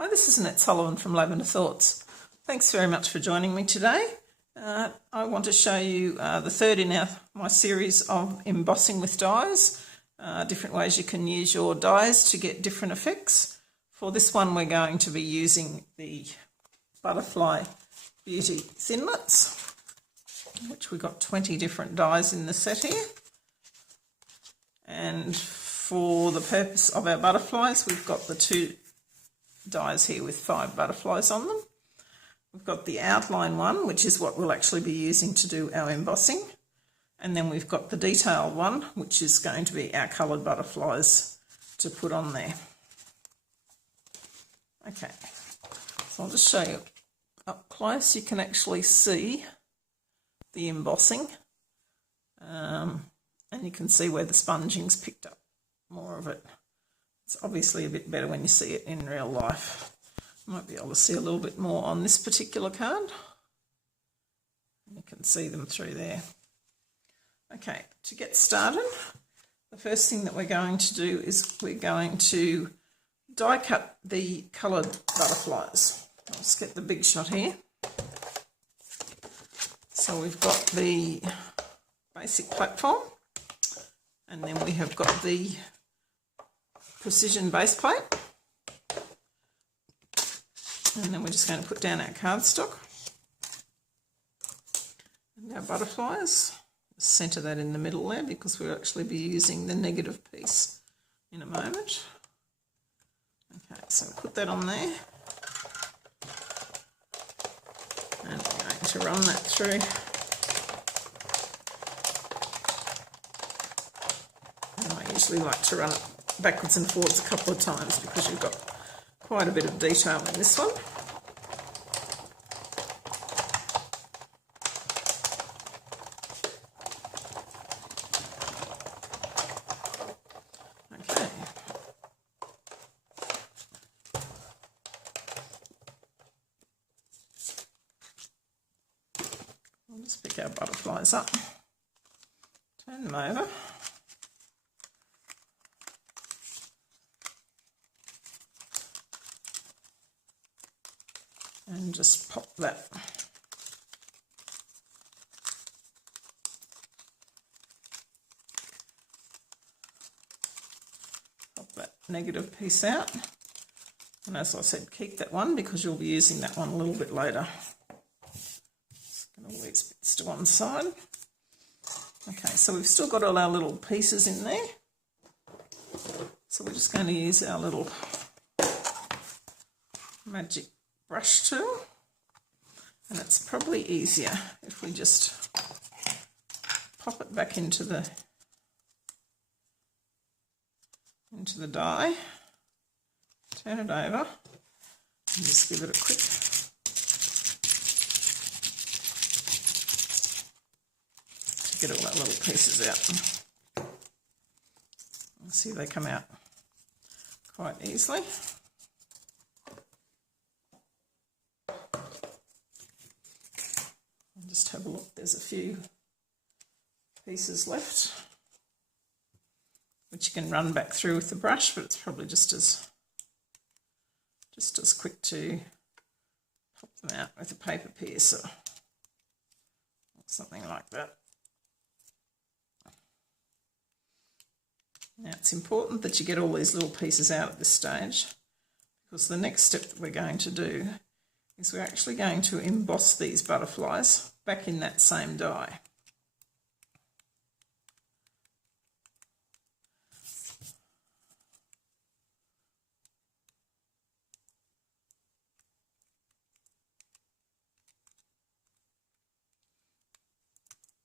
Hi, this is Annette Sullivan from Lavender Thoughts. Thanks very much for joining me today. I want to show you the third in my series of embossing with dies, different ways you can use your dies to get different effects. For this one we're going to be using the Butterfly Beauty Thinlits, which we've got 20 different dies in the set here. And for the purpose of our butterflies, we've got the two dies here with 5 butterflies on them. We've got the outline one, which is what we'll actually be using to do our embossing. And then we've got the detailed one, which is going to be our coloured butterflies to put on there. Okay, so I'll just show you up close. You can actually see the embossing, and you can see where the sponging's picked up more of it. It's obviously a bit better when you see it in real life. You might be able to see a little bit more on this particular card. You can see them through there. Okay, to get started, the first thing that we're going to do is we're going to die cut the coloured butterflies. I'll just get the big shot here. So we've got the basic platform, and then we have got the precision base plate, and then we're just going to put down our cardstock and our butterflies. Centre that in the middle there because we'll actually be using the negative piece in a moment. Okay, so we'll put that on there, and we're going to run that through. And I usually like to run it backwards and forwards a couple of times because you've got quite a bit of detail in this one. Okay. We'll just pick our butterflies up, turn them over. And just pop that negative piece out. And as I said, keep that one because you'll be using that one a little bit later. Just get all these bits to one side. Okay, so we've still got all our little pieces in there. So we're just going to use our little magic brush tool, and it's probably easier if we just pop it back into the die, turn it over, and just give it a quick to get all our little pieces out. And see, they come out quite easily. Just have a look, there's a few pieces left which you can run back through with the brush, but it's probably just as quick to pop them out with a paper piercer or something like that. Now it's important that you get all these little pieces out at this stage, because the next step that we're going to do is we're actually going to emboss these butterflies back in that same die.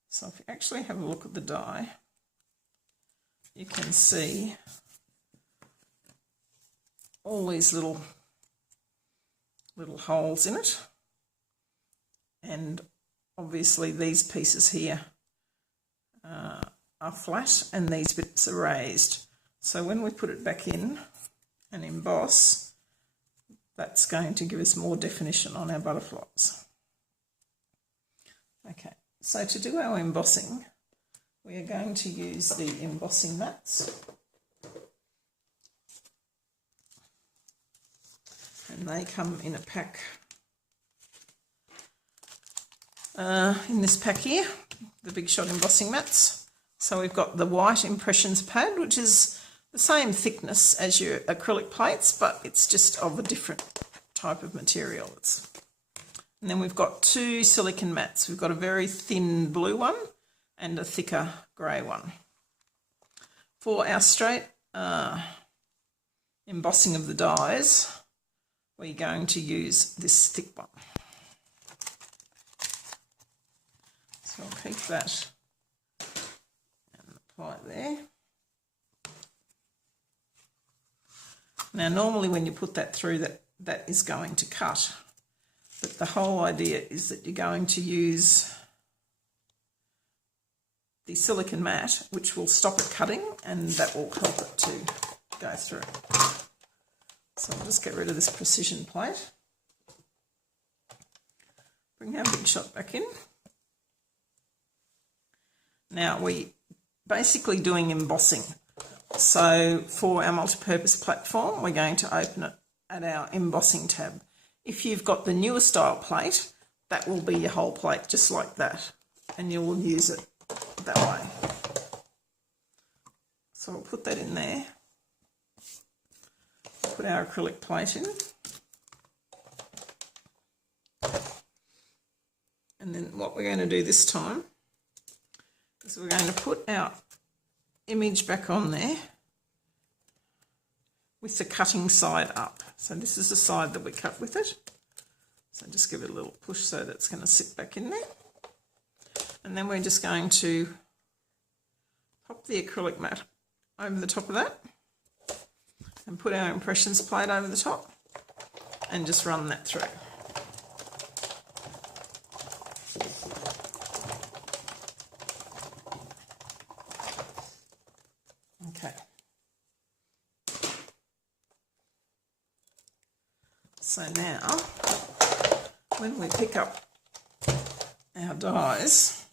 So if you actually have a look at the die, you can see all these little holes in it, and obviously these pieces here are flat and these bits are raised. So when we put it back in and emboss, that's going to give us more definition on our butterflies. Okay, so to do our embossing, we are going to use the embossing mats. and they come in a pack. In this pack here, the Big Shot Embossing Mats. So we've got the white impressions pad, which is the same thickness as your acrylic plates, but it's just of a different type of material. And then we've got two silicone mats. We've got a very thin blue one and a thicker grey one. For our straight embossing of the dies, we're going to use this thick one. So I'll keep that and apply it there. Now normally when you put that through, that is going to cut, but the whole idea is that you're going to use the silicone mat, which will stop it cutting, and that will help it to go through. So I'll just get rid of this precision plate. Bring our Big Shot back in. Now we're basically doing embossing. So for our multi-purpose platform, we're going to open it at our embossing tab. If you've got the newer style plate, that will be your whole plate, just like that, and you will use it that way. So we'll put that in there. Put our acrylic plate in. And then what we're going to do this time is we're going to put our image back on there with the cutting side up. So this is the side that we cut with it. So just give it a little push so that it's going to sit back in there. And then we're just going to pop the acrylic mat over the top of that and put our impressions plate over the top and just run that through. Okay. So now, when we pick up our dies,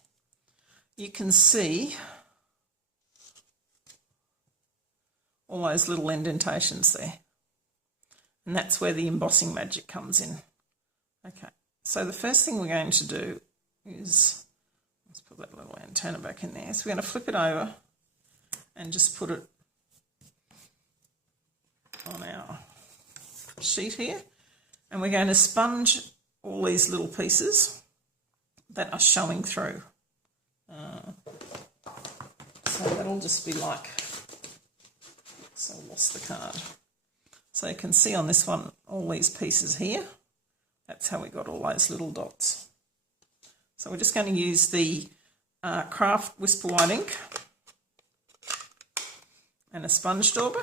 you can see all those little indentations there. And that's where the embossing magic comes in. Okay, so the first thing we're going to do is, let's put that little antenna back in there. So we're going to flip it over and just put it on our sheet here. And we're going to sponge all these little pieces that are showing through. So that'll just be like, so I lost the card. So you can see on this one, all these pieces here, that's how we got all those little dots. So we're just going to use the Craft Whisper White ink and a sponge dauber,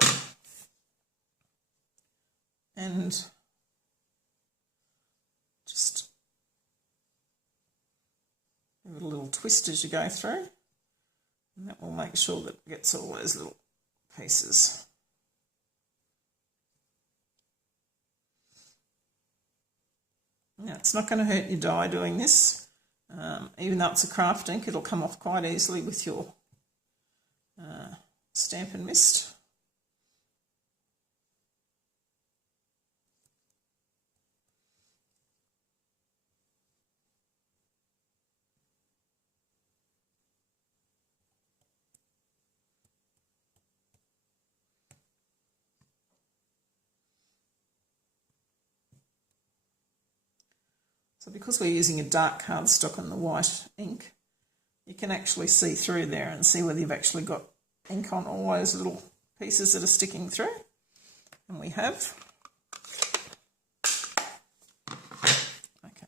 and just give it a little twist as you go through, and that will make sure that it gets all those little pieces. Now, it's not going to hurt your die doing this. Even though it's a craft ink, it'll come off quite easily with your stamp and mist. So because we're using a dark cardstock and the white ink, you can actually see through there and see whether you've actually got ink on all those little pieces that are sticking through. And we have. Okay.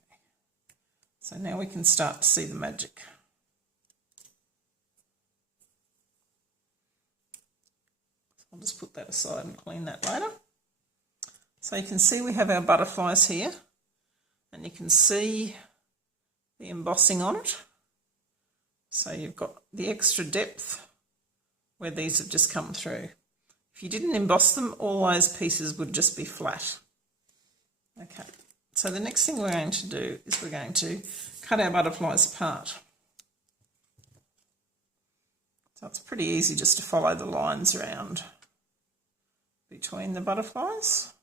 So now we can start to see the magic. I'll just put that aside and clean that later. So you can see we have our butterflies here. And you can see the embossing on it. So you've got the extra depth where these have just come through. If you didn't emboss them, all those pieces would just be flat. Okay, so the next thing we're going to do is we're going to cut our butterflies apart. So it's pretty easy just to follow the lines around between the butterflies.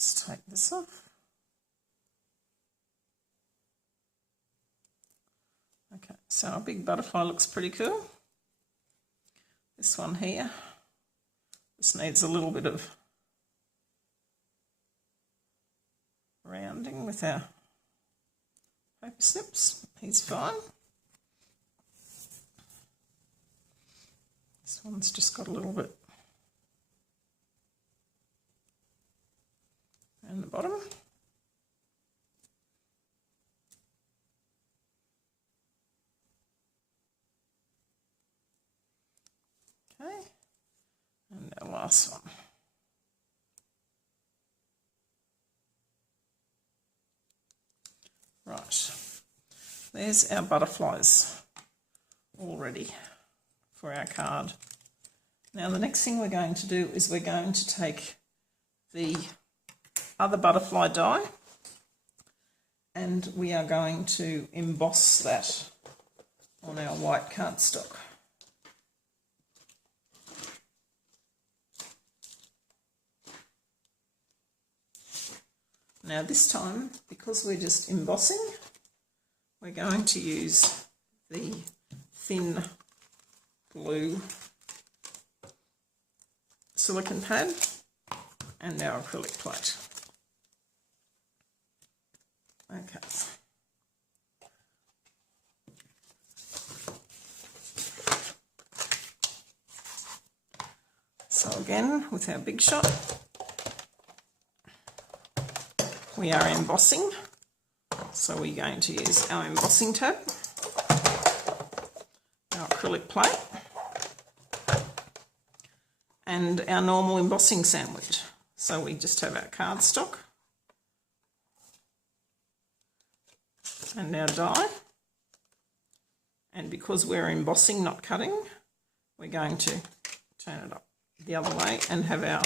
Let's take this off. Okay, so our big butterfly looks pretty cool. This one here just needs a little bit of rounding with our paper snips. He's fine. This one's just got a little bit around the bottom. Okay, and our last one. Right, there's our butterflies all ready for our card. Now the next thing we're going to do is we're going to take the other butterfly die and we are going to emboss that on our white cardstock. Now this time, because we're just embossing, we're going to use the thin blue silicone pad and our acrylic plate. Okay. So again, with our big shot, we are embossing. So we're going to use our embossing tab, our acrylic plate, and our normal embossing sandwich. So we just have our cardstock and our die, and because we're embossing, not cutting, we're going to turn it up the other way and have our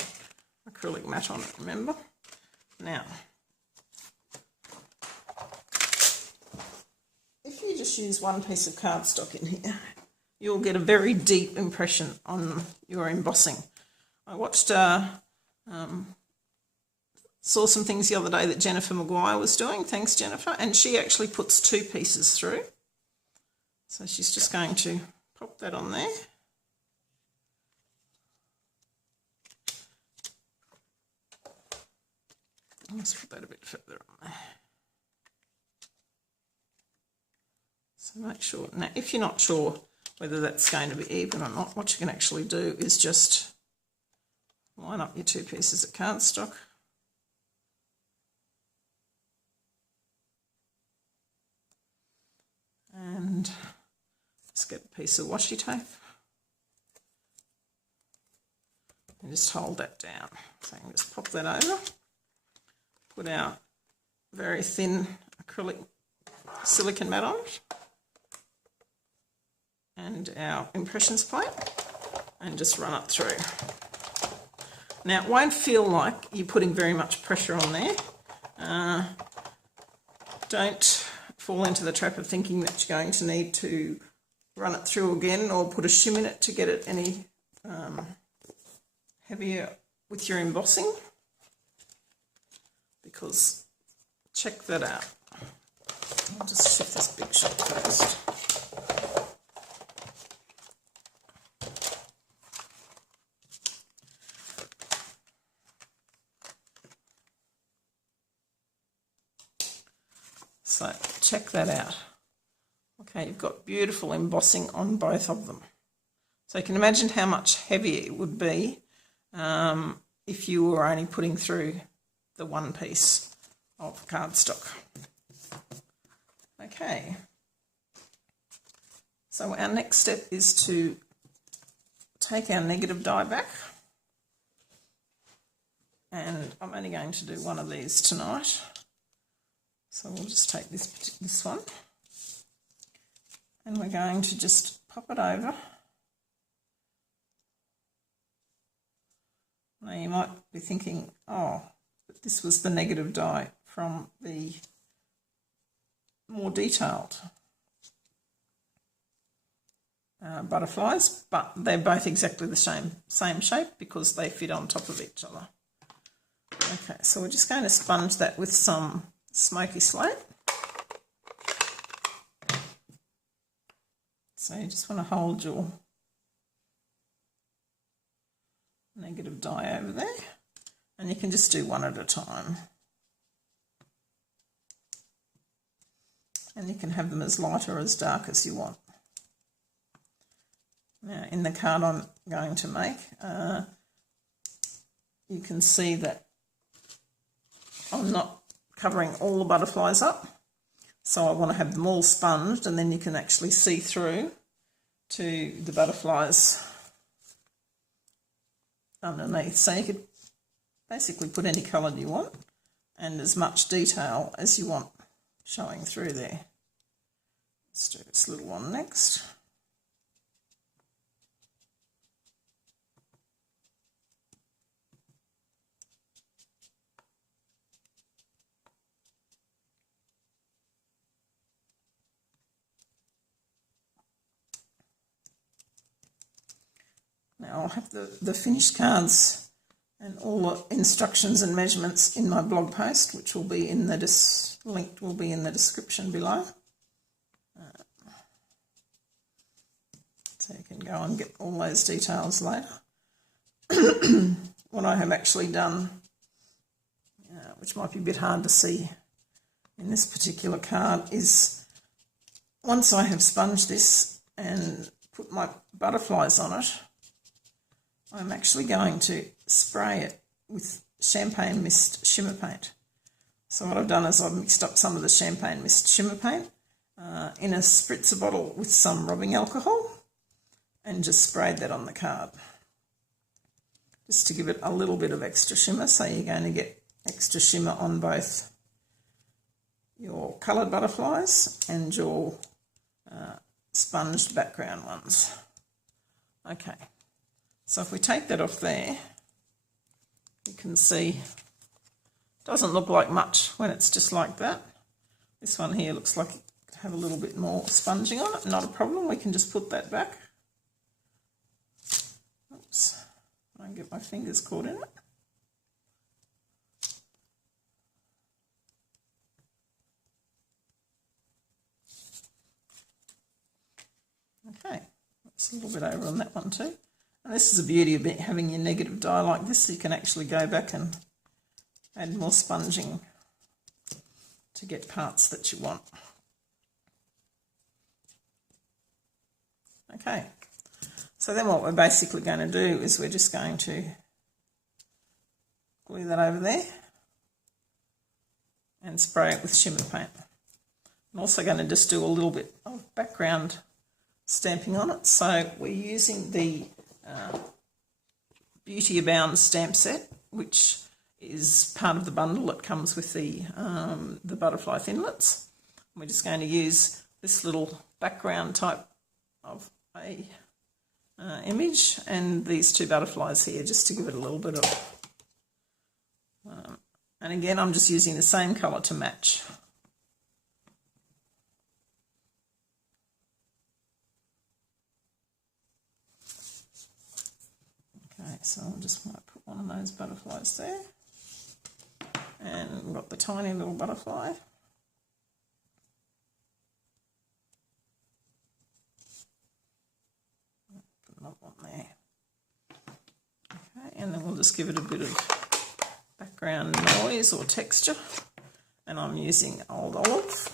acrylic mat on it, remember? Now, if you just use one piece of cardstock in here, you'll get a very deep impression on your embossing. I watched, saw some things the other day that Jennifer Maguire was doing, thanks Jennifer, and she actually puts 2 pieces through. So she's just going to pop that on there. Let's put that a bit further on there. So make sure, now if you're not sure whether that's going to be even or not, what you can actually do is just line up your 2 pieces of cardstock and let's get a piece of washi tape and just hold that down. So you can just pop that over, put our very thin acrylic silicone mat on it and our impressions plate and just run it through. Now it won't feel like you're putting very much pressure on there. Don't fall into the trap of thinking that you're going to need to run it through again or put a shim in it to get it any heavier with your embossing, because check that out. I'll just shift this big shot first. So check that out. Okay, you've got beautiful embossing on both of them. So you can imagine how much heavier it would be if you were only putting through the one piece of cardstock. Okay, so our next step is to take our negative die back, and I'm only going to do one of these tonight. So we'll just take this one and we're going to just pop it over. Now you might be thinking, oh, but this was the negative die from the more detailed butterflies, but they're both exactly the same shape because they fit on top of each other. Okay, so we're just going to sponge that with some smoky slate. So you just want to hold your negative dye over there, and you can just do one at a time. And you can have them as light or as dark as you want. Now, in the card I'm going to make, you can see that I'm not covering all the butterflies up, so I want to have them all sponged, and then you can actually see through to the butterflies underneath. So you could basically put any colour you want and as much detail as you want showing through there. Let's do this little one next. Now I'll have the finished cards and all the instructions and measurements in my blog post, which will be in the linked will be in the description below. So you can go and get all those details later. What I have actually done, which might be a bit hard to see in this particular card, is once I have sponged this and put my butterflies on it, I'm actually going to spray it with champagne mist shimmer paint. So what I've done is I've mixed up some of the champagne mist shimmer paint in a spritzer bottle with some rubbing alcohol and just sprayed that on the card, just to give it a little bit of extra shimmer. So you're going to get extra shimmer on both your coloured butterflies and your sponged background ones. Okay. So if we take that off there, you can see it doesn't look like much when it's just like that. This one here looks like it could have a little bit more sponging on it. Not a problem, we can just put that back. Oops, I can get my fingers caught in it. Okay, that's a little bit over on that one too. And this is the beauty of having your negative dye like this. You can actually go back and add more sponging to get parts that you want. Okay, so then what we're basically going to do is we're just going to glue that over there and spray it with shimmer paint. I'm also going to just do a little bit of background stamping on it. So we're using the Beauty Abound stamp set, which is part of the bundle that comes with the butterfly thinlits. We're just going to use this little background type of a image and these two butterflies here just to give it a little bit of and again I'm just using the same colour to match. Okay, so I just might put one of those butterflies there, and we've got the tiny little butterfly. Put another one there. Okay, and then we'll just give it a bit of background noise or texture, and I'm using Old Olive.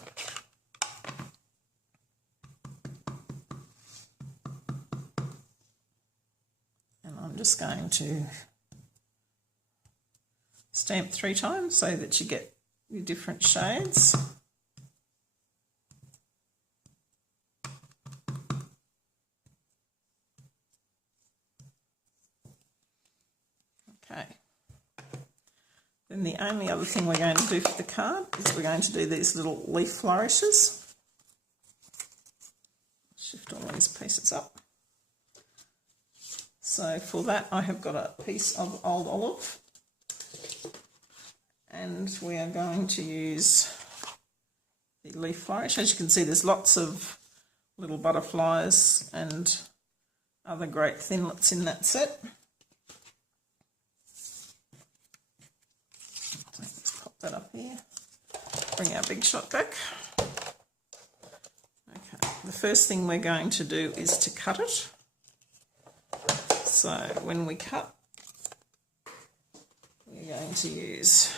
Just going to stamp 3 times so that you get your different shades. Okay. Then the only other thing we're going to do for the card is we're going to do these little leaf flourishes. Shift all these pieces up. So for that I have got a piece of Old Olive, and we are going to use the leaf flourish. As you can see, there's lots of little butterflies and other great thinlits in that set. that up here. Bring our big shot back. Okay, the first thing we're going to do is to cut it. So when we cut, we're going to use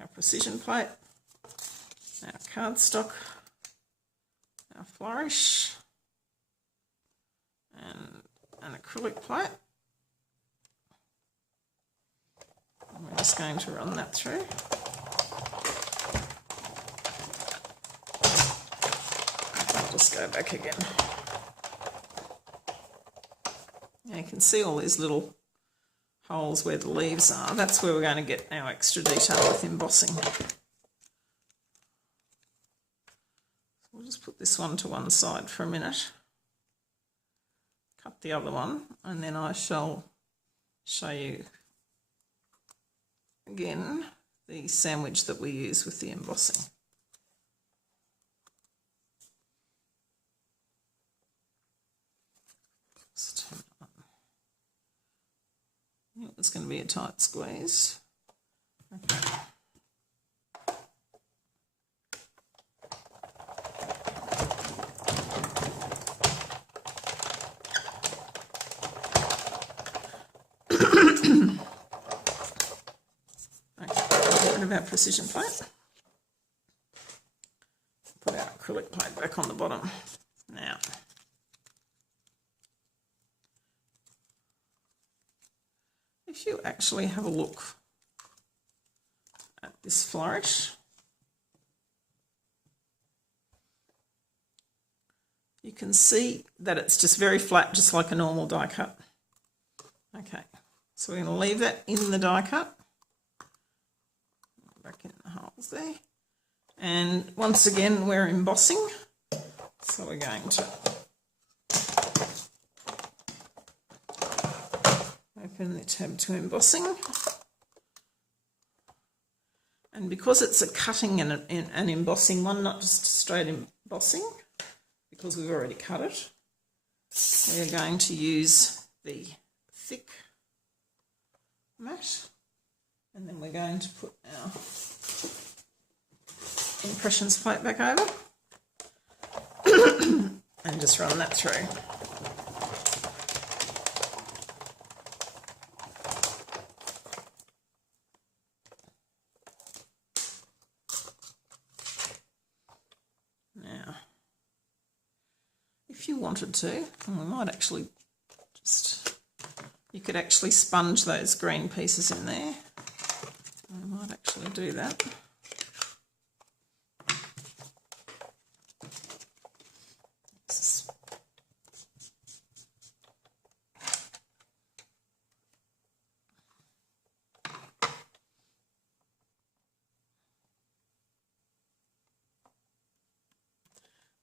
our precision plate, our cardstock, our flourish, and an acrylic plate. And we're just going to run that through. I'll just go back again. Now you can see all these little holes where the leaves are. That's where we're going to get our extra detail with embossing. We'll just put this one to one side for a minute. Cut the other one, and then I shall show you again the sandwich that we use with the embossing. It's going to be a tight squeeze. Okay. Get rid of our precision plate. Put our acrylic plate back on the bottom. Now, if you actually have a look at this flourish, you can see that it's just very flat, just like a normal die cut. Okay, so we're going to leave that in the die cut, back in the holes there. And once again, we're embossing, so we're going to open the tab to embossing, and because it's a cutting and an embossing one, not just straight embossing, because we've already cut it, we're going to use the thick mat, and then we're going to put our impressions plate back over and just run that through. If you wanted to, and we might actually just, you could actually sponge those green pieces in there. I might actually do that.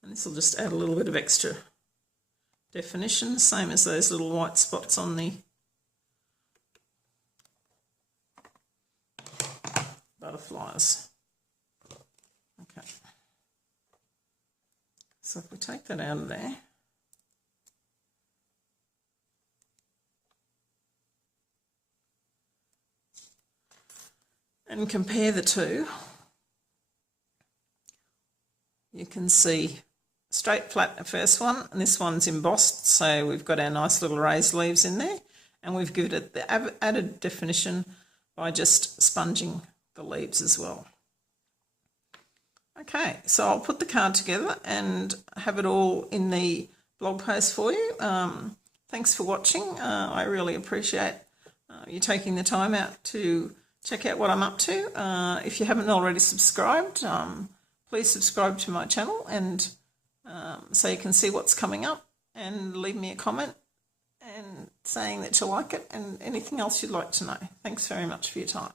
And this will just add a little bit of extra definition, same as those little white spots on the butterflies. Okay, so if we take that out of there, and compare the two, you can see straight flat the first one, and this one's embossed, so we've got our nice little raised leaves in there, and we've given it the added definition by just sponging the leaves as well. Okay, so I'll put the card together and have it all in the blog post for you. Thanks for watching. I really appreciate you taking the time out to check out what I'm up to. If you haven't already subscribed, please subscribe to my channel, and so you can see what's coming up, and leave me a comment and saying that you like it and anything else you'd like to know. Thanks very much for your time.